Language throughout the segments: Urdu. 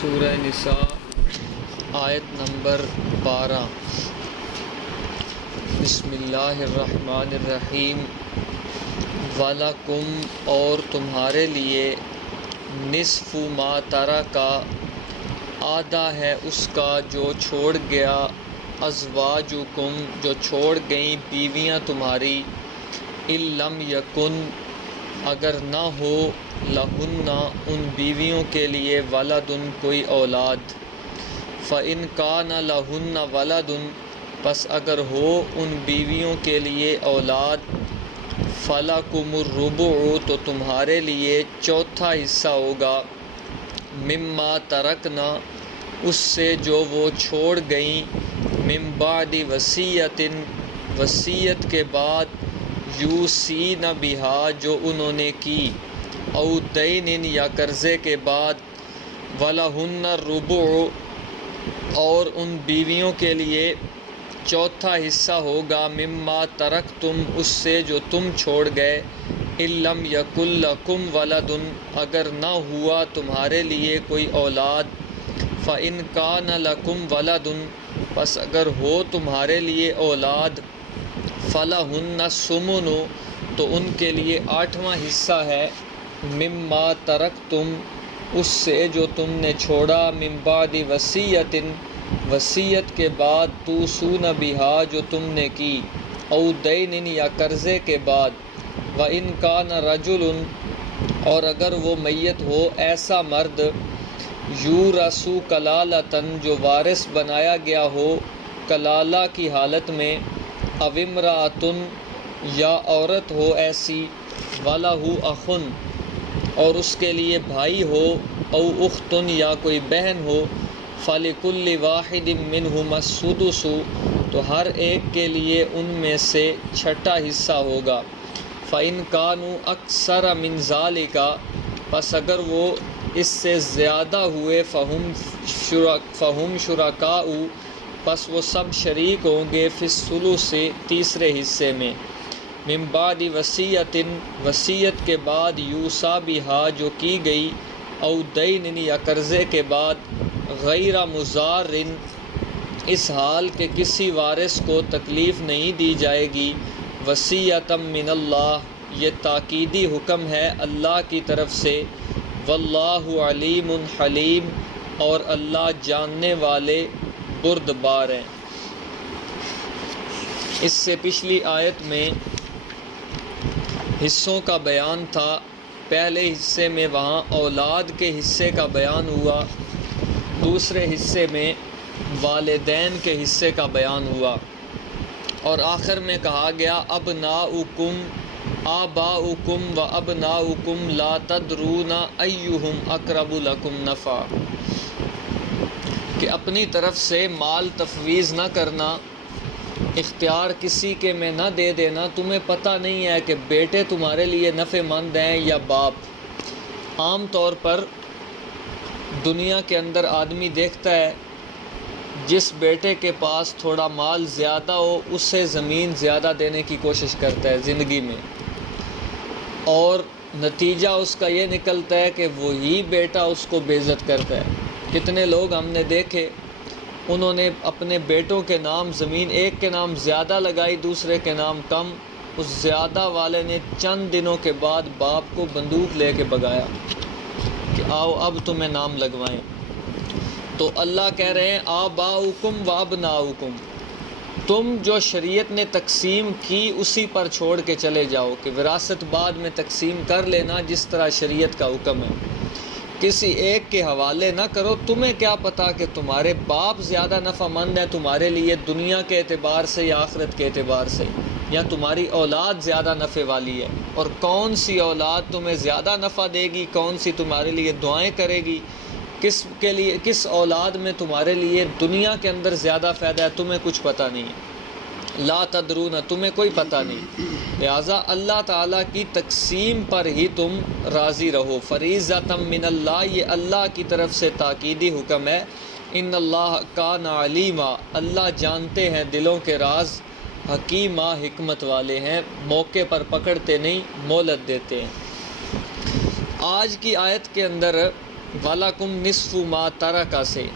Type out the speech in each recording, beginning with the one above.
سورہ نساء آیت نمبر 12۔ بسم اللہ الرحمن الرحیم۔ وَلَکُمْ اور تمہارے لیے نصف ما ترکا آدھا ہے اس کا جو چھوڑ گیا ازواجکم جو چھوڑ گئیں بیویاں تمہاری ان لم یکن اگر نہ ہو لہن ان بیویوں کے لیے ولدن کوئی اولاد فَإِنْ كَانَ لَهُنَّ وَلَدٌ پس اگر ہو ان بیویوں کے لیے اولاد فَلَكُمُ الرُّبُعُ تو تمہارے لیے چوتھا حصہ ہوگا مما ترکنا اس سے جو وہ چھوڑ گئیں من بعد وصیت وصیت کے بعد یوصین بہا جو انہوں نے کی او دین یا قرضے کے بعد ولہن الربع اور ان بیویوں کے لیے چوتھا حصہ ہوگا مما ترکتم اس سے جو تم چھوڑ گئے ان لم یکن لکم ولد اگر نہ ہوا تمہارے لیے کوئی اولاد فإن کان لکم ولد پس اگر ہو تمہارے لیے اولاد فلہن الثمن تو ان کے لیے آٹھواں حصہ ہے مما ترکتم اس سے جو تم نے چھوڑا من بعد وصیت وصیت کے بعد توصون بہا جو تم نے کی او دین یا قرضے کے بعد وإن کان رجل اور اگر وہ میت ہو ایسا مرد یورث کلالۃ جو وارث بنایا گیا ہو کلالہ کی حالت میں او امرأۃ یا عورت ہو ایسی وَلَهُ أَخٌ اور اس کے لیے بھائی ہو او اخت یا کوئی بہن ہو فَلِكُلِّ وَاحِدٍ مِّنْهُمَا السُّدُسُ تو ہر ایک کے لیے ان میں سے چھٹا حصہ ہوگا فَإِنْ كَانُوا أَكْثَرَ مِنْ ذَلِكَ پس اگر وہ اس سے زیادہ ہوئے فَهُمْ شُرَكَاءُ پس وہ سب شریک ہوں گے فی الثلث تیسرے حصے میں من بعد وصیت وصیت کے بعد یوصی بہا جو کی گئی او دین یا قرضے کے بعد غیر مضار اس حال کہ کسی وارث کو تکلیف نہیں دی جائے گی وصیۃ من اللہ یہ تاکیدی حکم ہے اللہ کی طرف سے واللہ علیم حلیم اور اللہ جاننے والے بردبار ہیں۔ اس سے پچھلی آیت میں حصوں کا بیان تھا۔ پہلے حصے میں وہاں اولاد کے حصے کا بیان ہوا، دوسرے حصے میں والدین کے حصے کا بیان ہوا، اور آخر میں کہا گیا ابناؤکم آباؤکم و ابناؤکم لا تدرون ایہم اقرب لکم نفعا کہ اپنی طرف سے مال تفویض نہ کرنا، اختیار کسی کے میں نہ دے دینا، تمہیں پتہ نہیں ہے کہ بیٹے تمہارے لیے نفع مند ہیں یا باپ۔ عام طور پر دنیا کے اندر آدمی دیکھتا ہے جس بیٹے کے پاس تھوڑا مال زیادہ ہو اس سے زمین زیادہ دینے کی کوشش کرتا ہے زندگی میں، اور نتیجہ اس کا یہ نکلتا ہے کہ وہی بیٹا اس کو بے عزت کرتا ہے۔ کتنے لوگ ہم نے دیکھے انہوں نے اپنے بیٹوں کے نام زمین ایک کے نام زیادہ لگائی دوسرے کے نام کم، اس زیادہ والے نے چند دنوں کے بعد باپ کو بندوق لے کے بھگایا کہ آؤ اب تمہیں نام لگوائیں۔ تو اللہ کہہ رہے ہیں آباؤکم و ابناؤکم، تم جو شریعت نے تقسیم کی اسی پر چھوڑ کے چلے جاؤ کہ وراثت بعد میں تقسیم کر لینا جس طرح شریعت کا حکم ہے، کسی ایک کے حوالے نہ کرو۔ تمہیں کیا پتہ کہ تمہارے باپ زیادہ نفع مند ہے تمہارے لیے دنیا کے اعتبار سے یا آخرت کے اعتبار سے، یا تمہاری اولاد زیادہ نفع والی ہے، اور کون سی اولاد تمہیں زیادہ نفع دے گی، کون سی تمہارے لیے دعائیں کرے گی، کس اولاد میں تمہارے لیے دنیا کے اندر زیادہ فائدہ ہے، تمہیں کچھ پتہ نہیں ہے۔ لا تدرون تمہیں کوئی پتہ نہیں، لہٰذا اللہ تعالیٰ کی تقسیم پر ہی تم راضی رہو۔ فریضۃ من اللہ یہ اللہ کی طرف سے تاکیدی حکم ہے۔ ان اللہ کان علیما اللہ جانتے ہیں دلوں کے راز، حکیمہ حکمت والے ہیں، موقع پر پکڑتے نہیں مہلت دیتے ہیں۔ آج کی آیت کے اندر وَلَكُمْ نِصْفُ مَا تَرَكَ سے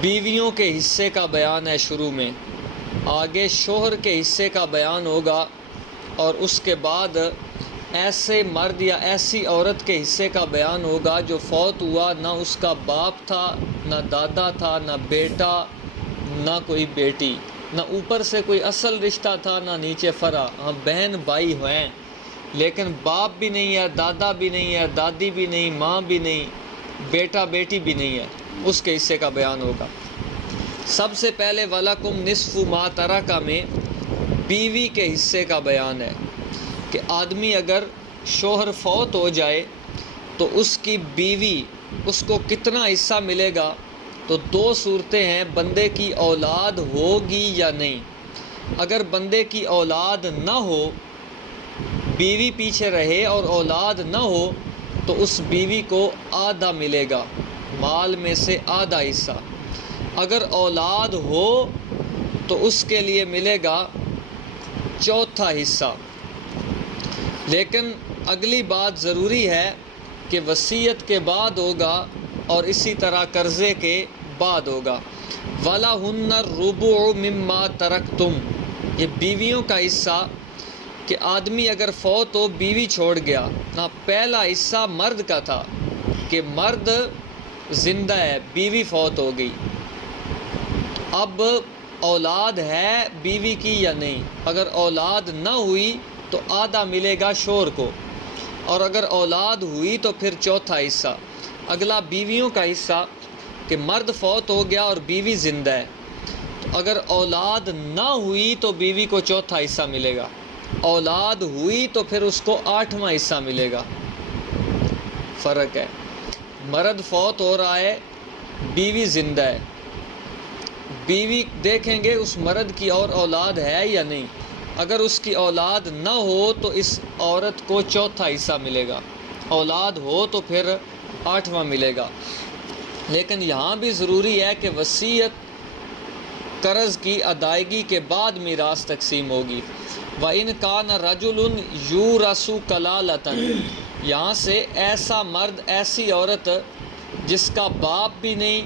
بیویوں کے حصے کا بیان ہے شروع میں، آگے شوہر کے حصے کا بیان ہوگا، اور اس کے بعد ایسے مرد یا ایسی عورت کے حصے کا بیان ہوگا جو فوت ہوا، نہ اس کا باپ تھا، نہ دادا تھا، نہ بیٹا، نہ کوئی بیٹی، نہ اوپر سے کوئی اصل رشتہ تھا، نہ نیچے فرع، ہاں بہن بھائی ہیں لیکن باپ بھی نہیں ہے، دادا بھی نہیں ہے، دادی بھی نہیں، ماں بھی نہیں، بیٹا بیٹی بھی نہیں ہے، اس کے حصے کا بیان ہوگا۔ سب سے پہلے وَلَكُمْ نِصْفُ مَا تَرَكَ میں بیوی کے حصے کا بیان ہے کہ آدمی اگر شوہر فوت ہو جائے تو اس کی بیوی اس کو کتنا حصہ ملے گا۔ تو دو صورتیں ہیں، بندے کی اولاد ہوگی یا نہیں۔ اگر بندے کی اولاد نہ ہو، بیوی پیچھے رہے اور اولاد نہ ہو، تو اس بیوی کو آدھا ملے گا، مال میں سے آدھا حصہ۔ اگر اولاد ہو تو اس کے لیے ملے گا چوتھا حصہ۔ لیکن اگلی بات ضروری ہے کہ وصیت کے بعد ہوگا اور اسی طرح قرضے کے بعد ہوگا۔ وَلَهُنَّ الرُّبُعُ مِمَّا تَرَكْتُمْ، یہ بیویوں کا حصہ کہ آدمی اگر فوت ہو، بیوی چھوڑ گیا، نہ پہلا حصہ مرد کا تھا کہ مرد زندہ ہے، بیوی فوت ہو گئی، اب اولاد ہے بیوی کی یا نہیں۔ اگر اولاد نہ ہوئی تو آدھا ملے گا شوہر کو، اور اگر اولاد ہوئی تو پھر چوتھا حصہ۔ اگلا بیویوں کا حصہ کہ مرد فوت ہو گیا اور بیوی زندہ ہے، تو اگر اولاد نہ ہوئی تو بیوی کو چوتھا حصہ ملے گا، اولاد ہوئی تو پھر اس کو 8واں حصہ ملے گا۔ فرق ہے، مرد فوت ہو رہا ہے، بیوی زندہ ہے، بیوی دیکھیں گے اس مرد کی اور اولاد ہے یا نہیں۔ اگر اس کی اولاد نہ ہو تو اس عورت کو چوتھا حصہ ملے گا، اولاد ہو تو پھر 8واں ملے گا۔ لیکن یہاں بھی ضروری ہے کہ وصیت قرض کی ادائیگی کے بعد میراث تقسیم ہوگی۔ وَإِنْ كَانَ رَجُلٌ يُورَثُ كَلَالَةً، یہاں سے ایسا مرد، ایسی عورت جس کا باپ بھی نہیں،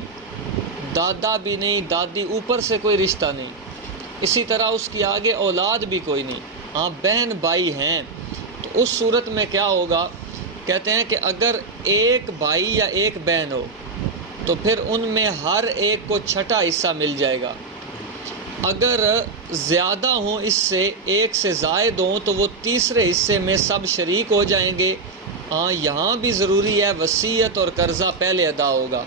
دادا بھی نہیں، دادی، اوپر سے کوئی رشتہ نہیں، اسی طرح اس کی آگے اولاد بھی کوئی نہیں، ہاں بہن بھائی ہیں، تو اس صورت میں کیا ہوگا؟ کہتے ہیں کہ اگر ایک بھائی یا ایک بہن ہو تو پھر ان میں ہر ایک کو چھٹا حصہ مل جائے گا۔ اگر زیادہ ہوں، اس سے ایک سے زائد ہوں، تو وہ تیسرے حصے میں سب شریک ہو جائیں گے۔ ہاں یہاں بھی ضروری ہے وصیت اور قرضہ پہلے ادا ہوگا۔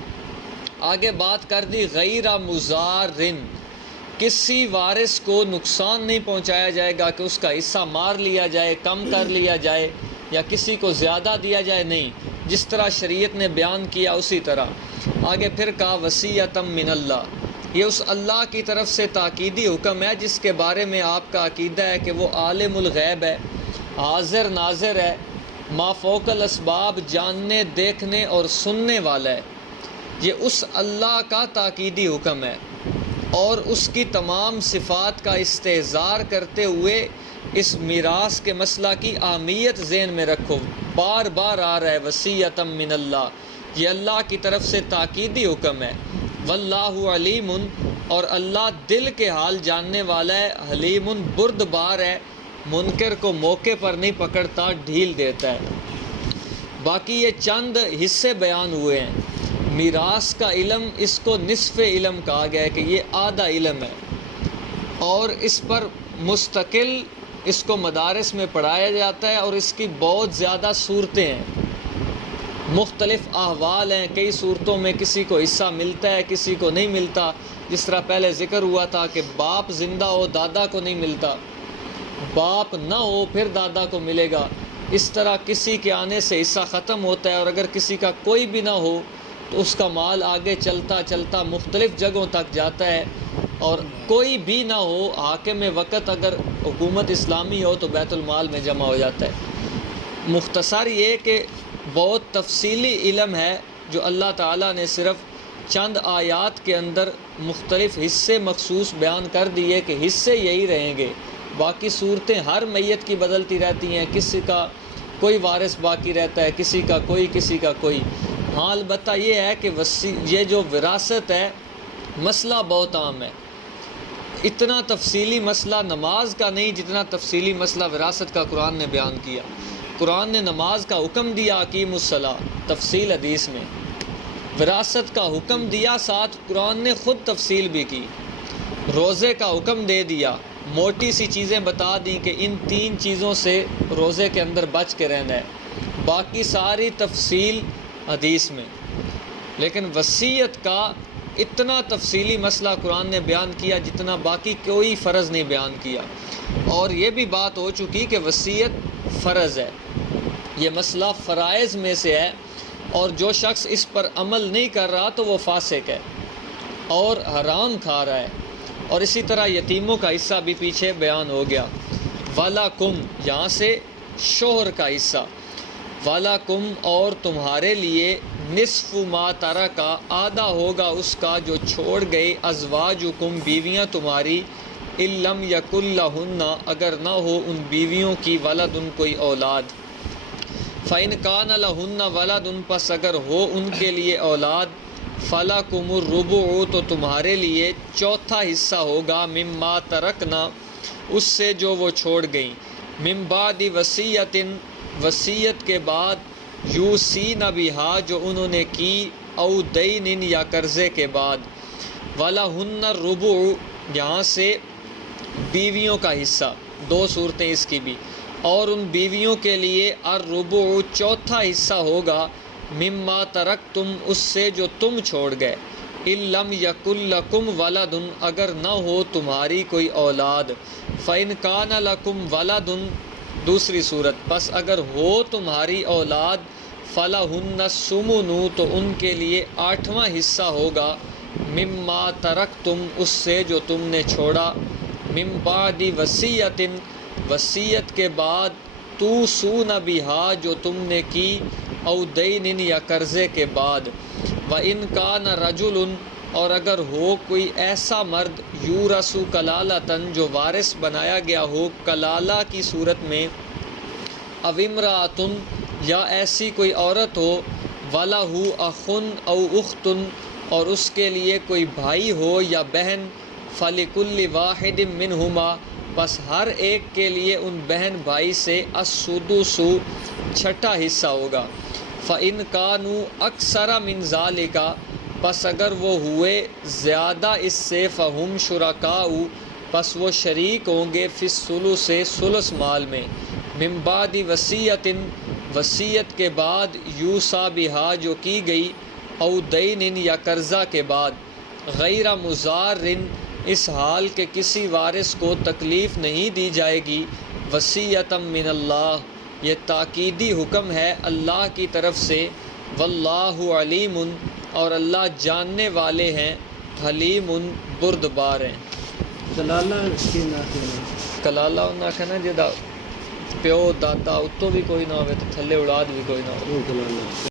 آگے بات کر دی غیر مضارن، کسی وارث کو نقصان نہیں پہنچایا جائے گا کہ اس کا حصہ مار لیا جائے، کم کر لیا جائے یا کسی کو زیادہ دیا جائے، نہیں، جس طرح شریعت نے بیان کیا اسی طرح۔ آگے پھر کہا وصیۃ من اللہ، یہ اس اللہ کی طرف سے تاکیدی حکم ہے جس کے بارے میں آپ کا عقیدہ ہے کہ وہ عالم الغیب ہے، حاضر ناظر ہے، ما فوق الاسباب، جاننے، دیکھنے اور سننے والا ہے۔ یہ اس اللہ کا تاکیدی حکم ہے، اور اس کی تمام صفات کا استحضار کرتے ہوئے اس میراث کے مسئلہ کی اہمیت ذہن میں رکھو۔ بار بار آ رہا ہے وصیۃ من اللہ، یہ اللہ کی طرف سے تاکیدی حکم ہے۔ واللہ علیم، اور اللہ دل کے حال جاننے والا ہے، حلیم بردبار ہے، منکر کو موقع پر نہیں پکڑتا، ڈھیل دیتا ہے۔ باقی یہ چند حصے بیان ہوئے ہیں۔ میراث کا علم، اس کو نصف علم کہا گیا ہے کہ یہ آدھا علم ہے، اور اس پر مستقل اس کو مدارس میں پڑھایا جاتا ہے، اور اس کی بہت زیادہ صورتیں ہیں، مختلف احوال ہیں۔ کئی صورتوں میں کسی کو حصہ ملتا ہے، کسی کو نہیں ملتا، جس طرح پہلے ذکر ہوا تھا کہ باپ زندہ ہو دادا کو نہیں ملتا، باپ نہ ہو پھر دادا کو ملے گا۔ اس طرح کسی کے آنے سے حصہ ختم ہوتا ہے، اور اگر کسی کا کوئی بھی نہ ہو تو اس کا مال آگے چلتا چلتا مختلف جگہوں تک جاتا ہے، اور کوئی بھی نہ ہو، حاکم وقت اگر حکومت اسلامی ہو تو بیت المال میں جمع ہو جاتا ہے۔ مختصر یہ کہ بہت تفصیلی علم ہے جو اللہ تعالیٰ نے صرف چند آیات کے اندر مختلف حصے مخصوص بیان کر دیے کہ حصے یہی رہیں گے، باقی صورتیں ہر میت کی بدلتی رہتی ہیں، کسی کا کوئی وارث باقی رہتا ہے، کسی کا کوئی، کسی کا کوئی۔ ہاں البتہ یہ ہے کہ یہ جو وراثت ہے مسئلہ بہت عام ہے، اتنا تفصیلی مسئلہ نماز کا نہیں جتنا تفصیلی مسئلہ وراثت کا قرآن نے بیان کیا۔ قرآن نے نماز کا حکم دیا اقیموا الصلاۃ، تفصیل حدیث میں، وراثت کا حکم دیا، ساتھ قرآن نے خود تفصیل بھی کی، روزے کا حکم دے دیا، موٹی سی چیزیں بتا دیں کہ ان 3 چیزوں سے روزے کے اندر بچ کے رہنا ہے، باقی ساری تفصیل حدیث میں۔ لیکن وصیت کا اتنا تفصیلی مسئلہ قرآن نے بیان کیا جتنا باقی کوئی فرض نہیں بیان کیا، اور یہ بھی بات ہو چکی کہ وصیت فرض ہے، یہ مسئلہ فرائض میں سے ہے، اور جو شخص اس پر عمل نہیں کر رہا تو وہ فاسق ہے اور حرام کھا رہا ہے۔ اور اسی طرح یتیموں کا حصہ بھی پیچھے بیان ہو گیا۔ وَلَكُمْ، یہاں سے شوہر کا حصہ، وَلَكُمْ، اور تمہارے لیے، نصف ما ترک، آدھا ہوگا اس کا جو چھوڑ گئی، ازواجکم، بیویاں تمہاری، ان لم یکن لہن، اگر نہ ہو ان بیویوں کی، ولد، کوئی اولاد، فَإِنْ كَانَ لَهُنَّ وَلَدٌ، پس اگر ہو ان کے لیے اولاد، فَلَكُمُ الرُّبُعُ، تو تمہارے لیے چوتھا حصہ ہوگا، مما ترکنا، اس سے جو وہ چھوڑ گئیں، من بعد وصیۃ، وصیت کے بعد، یوصین بہا، جو انہوں نے کی، او دین، یا قرضے کے بعد، وَلَهُنَّ الرُّبُعُ، یہاں سے بیویوں کا حصہ، 2 صورتیں اس کی بھی، اور ان بیویوں کے لیے الربع، چوتھا حصہ ہوگا، مما ترکتم، اس سے جو تم چھوڑ گئے، ان لم یکن لکم ولد، اگر نہ ہو تمہاری کوئی اولاد، فإن کان لکم ولد، دوسری صورت، پس اگر ہو تمہاری اولاد، فلہن الثمن، تو ان کے لیے 8واں حصہ ہوگا، مما ترکتم، اس سے جو تم نے چھوڑا، من بعد وصیۃ، وصیت کے بعد، توصون بہا، جو تم نے کی، او دین، یا قرضے کے بعد، وَإِنْ كَانَ رَجُلٌ، اور اگر ہو کوئی ایسا مرد، یورث کلالۃ، جو وارث بنایا گیا ہو کلالہ کی صورت میں، او امرأۃ، یا ایسی کوئی عورت ہو، وَلَهُ أَخٌ أَوْ أُخْتٌ، اور اس کے لیے کوئی بھائی ہو یا بہن، فَلِكُلِّ وَاحِدٍ مِّنْهُمَا، پس ہر ایک کے لیے ان بہن بھائی سے السدس، چھٹا حصہ ہوگا، فَإِنْ كَانُوا أَكْثَرَ مِنْ ذَلِكَ، پس اگر وہ ہوئے زیادہ اس سے، فَهُمْ شُرَكَاءُ، پس وہ شریک ہوں گے، فی الثلث، ثلث مال میں، من بعد وصیۃ، وصیت کے بعد، یوصی بہا، جو کی گئی، او دین، یا قرضہ کے بعد، غیر مضار، اس حال کہ کسی وارث کو تکلیف نہیں دی جائے گی، وصیۃ من اللہ، یہ تاکیدی حکم ہے اللہ کی طرف سے، واللہ علیم، اور اللہ جاننے والے ہیں، حلیم، بردبار ہیں۔ کلالہ کے ناطے کلالہ انہاں کہنا جدا پیو دادا اتوں بھی کوئی نہ ہوئے تو تھلے اولاد بھی کوئی نہ ہو۔ کلالہ